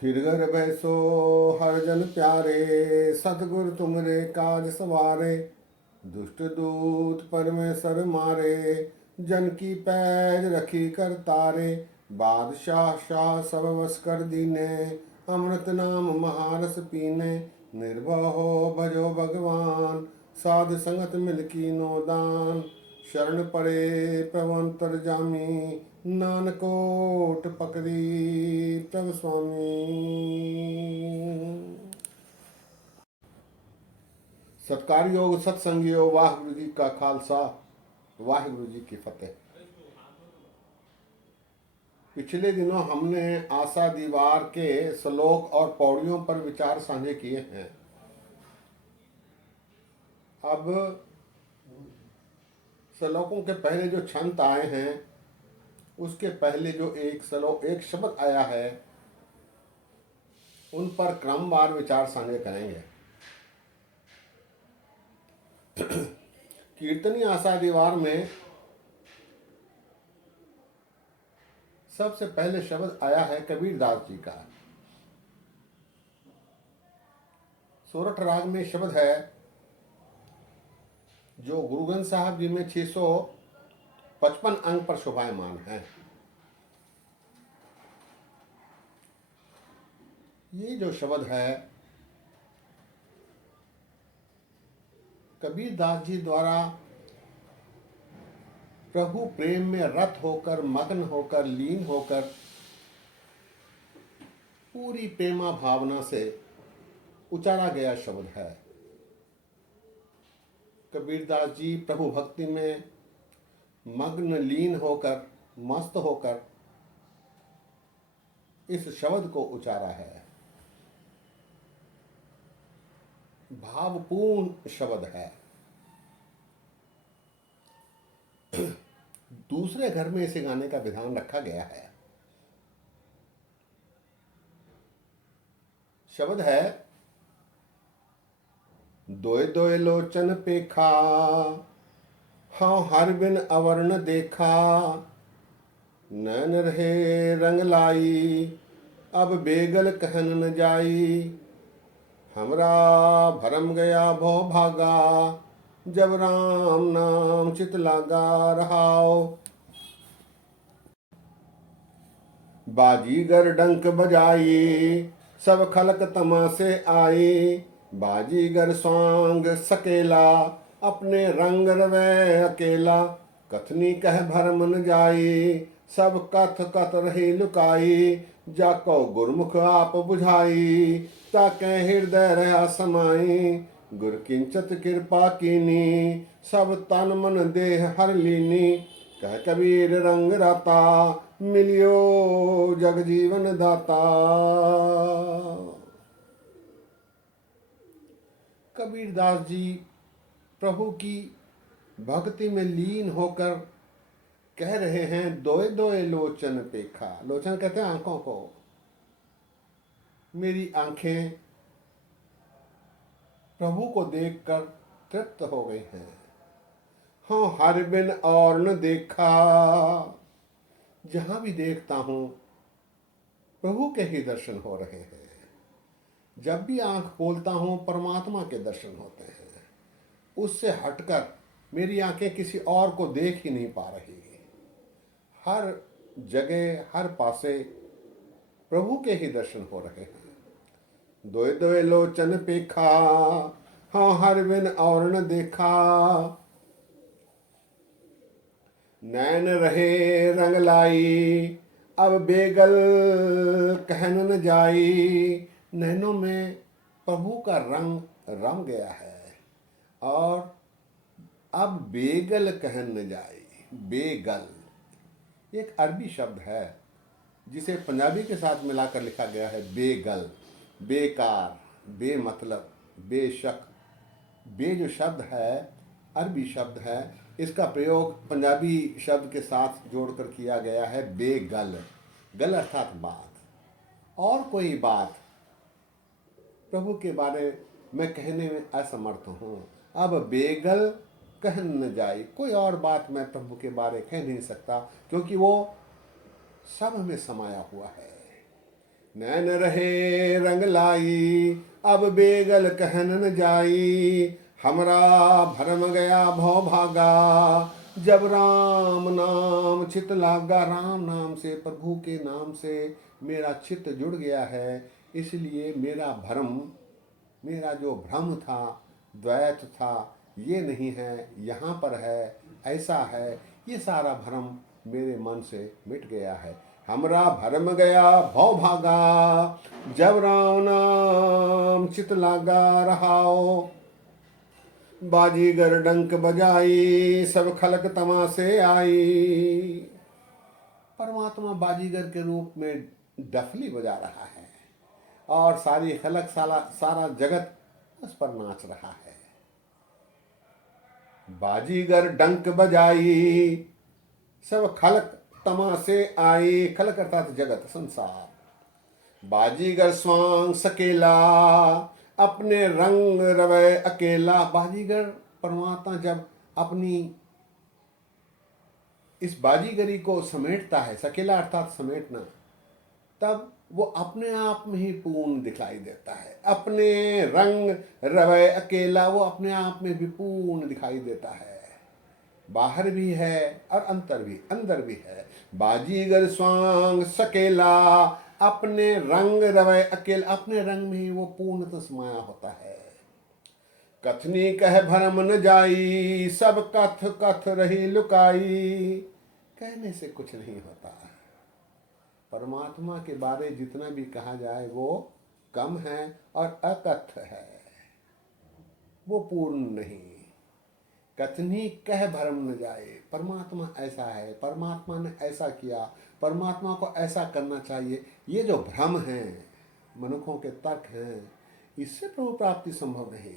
फिर घर बैसो हर जन प्यारे, सतगुर तुमरे काज सवारे। दुष्ट दूत परमेश्वर मारे, जन की पैज रखी कर तारे। बादशाह शाह सब वश कर दीने, अमृत नाम महारस पीने। निर्भय हो भजो भगवान, साध संगत मिल की नो दान। शरण पड़े प्रवंतर जामी, नानकोट पकड़ी प्रभु स्वामी। सत्कार योग सत्संग योग, वाहिगुरु जी का खालसा वाहिगुरु जी की फतेह। पिछले दिनों हमने आशा दीवार के श्लोक और पौड़ियों पर विचार साझे किए हैं। अब श्लोकों के पहले जो छंद आए हैं, उसके पहले जो एक श्लोक एक शब्द आया है, उन पर क्रमवार विचार साझे करेंगे। कीर्तनी आशा दीवार में सबसे पहले शब्द आया है कबीरदास जी का। सोरठ राग में शब्द है जो गुरु ग्रंथ साहब जी में 655 अंक पर शोभायमान है। ये जो शब्द है कबीरदास जी द्वारा प्रभु प्रेम में रत होकर, मग्न होकर, लीन होकर, पूरी प्रेमा भावना से उचारा गया शब्द है। कबीरदास जी प्रभु भक्ति में मग्न, लीन होकर, मस्त होकर इस शब्द को उचारा है। भावपूर्ण शब्द है। दूसरे घर में इसे गाने का विधान रखा गया है। शब्द है दोए दोए लोचन पेखा, हाँ हर बिन अवर्ण देखा। नैन रहे रंग लाई, अब बेगल कहन न जाई। हमरा भरम गया भो भागा, जब राम नाम चित लागा रहाओ। बाजीगर डंक बजाई, सब खलक तमाशे आई। बाजीगर स्वांग सकेला, अपने रंग रवे अकेला। कथनी कह भरम न जाई, सब कथ कथ रही लुकाई। जाको गुरमुख आप बुझाई, ताके हृदय रहा समाई। गुर किंचत कृपा कीनी, सब तन मन देह हर लीनी। कह कबीर रंग राता, मिलियो जग जीवन दाता। कबीरदास जी प्रभु की भक्ति में लीन होकर कह रहे हैं दोए दोए लोचन पेखा। लोचन कहते हैं आंखों को। मेरी आंखें प्रभु को देखकर तृप्त हो गई हैं। हाँ हर बिन और न देखा, जहां भी देखता हूं प्रभु के ही दर्शन हो रहे हैं। जब भी आंख खोलता हूं परमात्मा के दर्शन होते हैं। उससे हटकर मेरी आंखें किसी और को देख ही नहीं पा रही। हर जगह हर पासे प्रभु के ही दर्शन हो रहे हैं। दोए दोए लोचन पेखा, हाँ हर बिन और न देखा। नैन रहे रंग लाई, अब बेगल कहन न जाई। नैनों में प्रभु का रंग रम गया है और अब बेगल कहन न जाई। बेगल एक अरबी शब्द है जिसे पंजाबी के साथ मिलाकर लिखा गया है बेगल। बेकार, बेमतलब, बेशक। बे जो शब्द है अरबी शब्द है, इसका प्रयोग पंजाबी शब्द के साथ जोड़कर किया गया है बेगल। गल अर्थात बात, और कोई बात प्रभु के बारे में कहने में असमर्थ हूँ। अब बेगल कह न जाए, कोई और बात मैं प्रभु के बारे कह नहीं सकता, क्योंकि वो सब में समाया हुआ है। नैन रहे रंग लाई, अब बेगल कहन न जाई। हमरा भरम गया भव भागा, जब राम नाम चित लागा। राम नाम से, प्रभु के नाम से मेरा चित्त जुड़ गया है, इसलिए मेरा भ्रम, मेरा जो भ्रम था, द्वैत था, ये नहीं है, यहाँ पर है, ऐसा है, ये सारा भ्रम मेरे मन से मिट गया है। हमरा भरम गया भव भागा, जब राम नाम चित लागा। रहाओ बाजीगर डंक बजाई, सब खलक तमाशे आई। परमात्मा बाजीगर के रूप में डफली बजा रहा है और सारी खलक, सारा जगत उस पर नाच रहा है। बाजीगर डंक बजाई, सब खलक तमाशे आई। खलक अर्थात जगत, संसार। बाजीगर स्वांग सकेला, अपने रंग रवै अकेला। बाजीगर परमात्मा जब अपनी इस बाजीगरी को समेटता है, सकेला अर्थात समेटना, तब वो अपने आप में ही पूर्ण दिखाई देता है। अपने रंग रवै अकेला, वो अपने आप में भी पूर्ण दिखाई देता है। बाहर भी है और अंदर भी है। बाजीगर स्वांग सकेला, अपने रंग रवै अकेला, अपने रंग में ही वो पूर्णतः समाया होता है। कथनी कह भरम न जाई, सब कथ कथ रही लुकाई। कहने से कुछ नहीं होता। परमात्मा के बारे जितना भी कहा जाए वो कम है और अकथ है, वो पूर्ण नहीं। कथनी कह भरम न जाए, परमात्मा ऐसा है, परमात्मा ने ऐसा किया, परमात्मा को ऐसा करना चाहिए, ये जो भ्रम है, मनुष्यों के तर्क हैं, इससे प्रभु प्राप्ति संभव नहीं।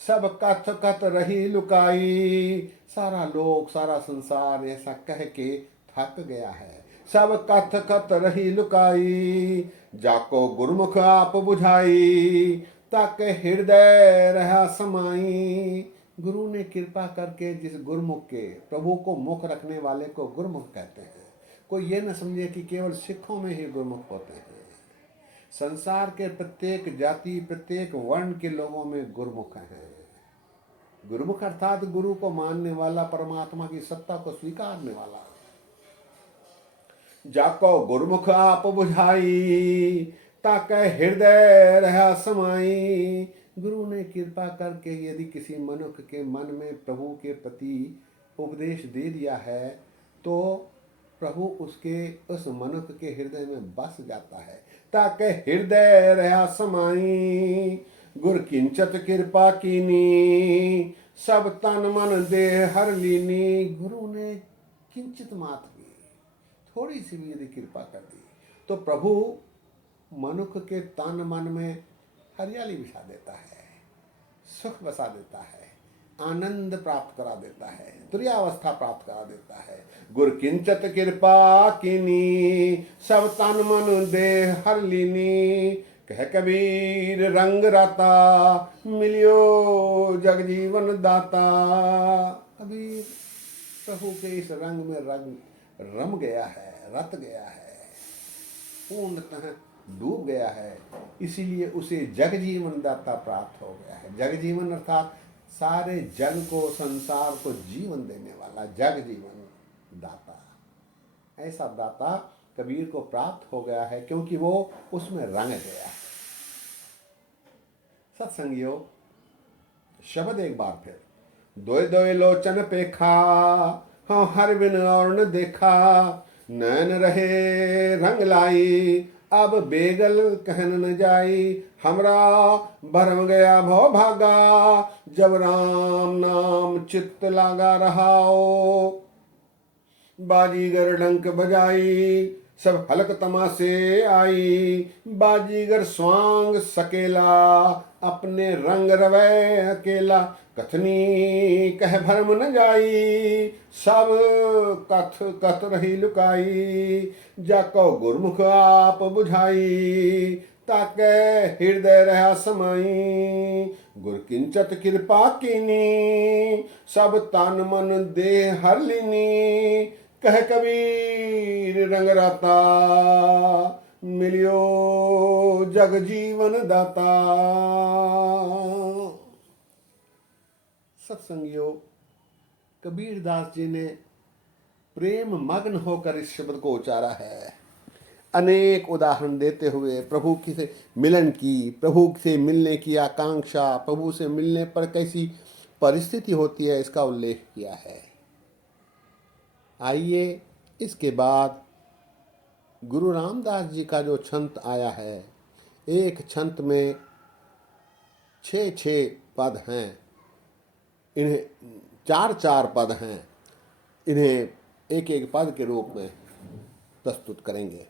सब कथ कथ रही लुकाई, सारा लोक, सारा संसार ऐसा कह के थक गया है। सब कथ कथ रही लुकाई, जाको गुरमुख आप बुझाई। ताके हृदय रहा समाई। गुरु ने कृपा करके जिस गुरुमुख के, प्रभु को मुख रखने वाले को गुरुमुख कहते हैं। कोई ये न समझे कि केवल सिखों में ही गुरुमुख होते हैं। संसार के प्रत्येक जाति, प्रत्येक वर्ण के लोगों में गुरुमुख हैं। गुरुमुख अर्थात गुरु को मानने वाला, परमात्मा की सत्ता को स्वीकारने वाला। जाको गुरुमुख आप बुझाई, ताके हृदय रहा समाई। गुरु ने कृपा करके यदि किसी मनुष्य के मन में प्रभु के प्रति उपदेश दे दिया है, तो प्रभु उसके उस मनुष्य के हृदय में बस जाता है। ताके हृदय रहा समाई, गुर किंचत कृपा कीनी, सब तन मन देह हर लीनी। गुरु ने किंचित मात्र की, थोड़ी सी भी यदि कृपा कर दी, तो प्रभु मनुष्य के तन मन में हरियाली बिछा देता है, सुख बसा देता है, आनंद प्राप्त करा देता है, तुर्यावस्था प्राप्त करा देता है। गुर किंचत कृपा कीनी, सब तन मन देह हर लीनी। कह कबीर रंग राता, मिलियो जग जीवन दाता। कबीर प्रभु के इस रंग में रम गया है, रत गया है, पूर्णतः डूब गया है, इसीलिए उसे जग जीवन दाता प्राप्त हो गया है। जग जीवन अर्थात सारे जग को, संसार को जीवन देने वाला जग जीवन दाता। ऐसा दाता कबीर को प्राप्त हो गया है, क्योंकि वो उसमें रंग गया है। सत्संगियों, शब्द एक बार फिर। दोय दोय लोचन पेखा, हाँ हर बिन और न देखा। नैन रहे रंग लाई, अब बेगल कहन न जाई। हमरा भरम गया भव भागा, जब राम नाम चित्त लागा। रहाओ बाजीगर डंक बजाई, सब हलक तमाशे आई। बाजीगर स्वांग सकेला, अपने रंग रवै अकेला। कथनी कह भरम न जाई, सब कथ कथ रही लुकाई। जाको गुरमुख आप बुझाई, ताके हृदय रहा समाई। गुर किंचत कृपा कीनी, सब तन मन देह हर लीनी। कह कबीर रंग राता, मिलियो जग जीवन दाता। सत्संगियों, कबीर दास जी ने प्रेम मग्न होकर इस शब्द को उचारा है। अनेक उदाहरण देते हुए प्रभु की से मिलन की, प्रभु से मिलने की आकांक्षा, प्रभु से मिलने पर कैसी परिस्थिति होती है, इसका उल्लेख किया है। आइए इसके बाद गुरु रामदास जी का जो छंत आया है, एक छंत में 6 पद हैं, इन्हें 4 पद हैं, इन्हें एक एक पद के रूप में प्रस्तुत करेंगे।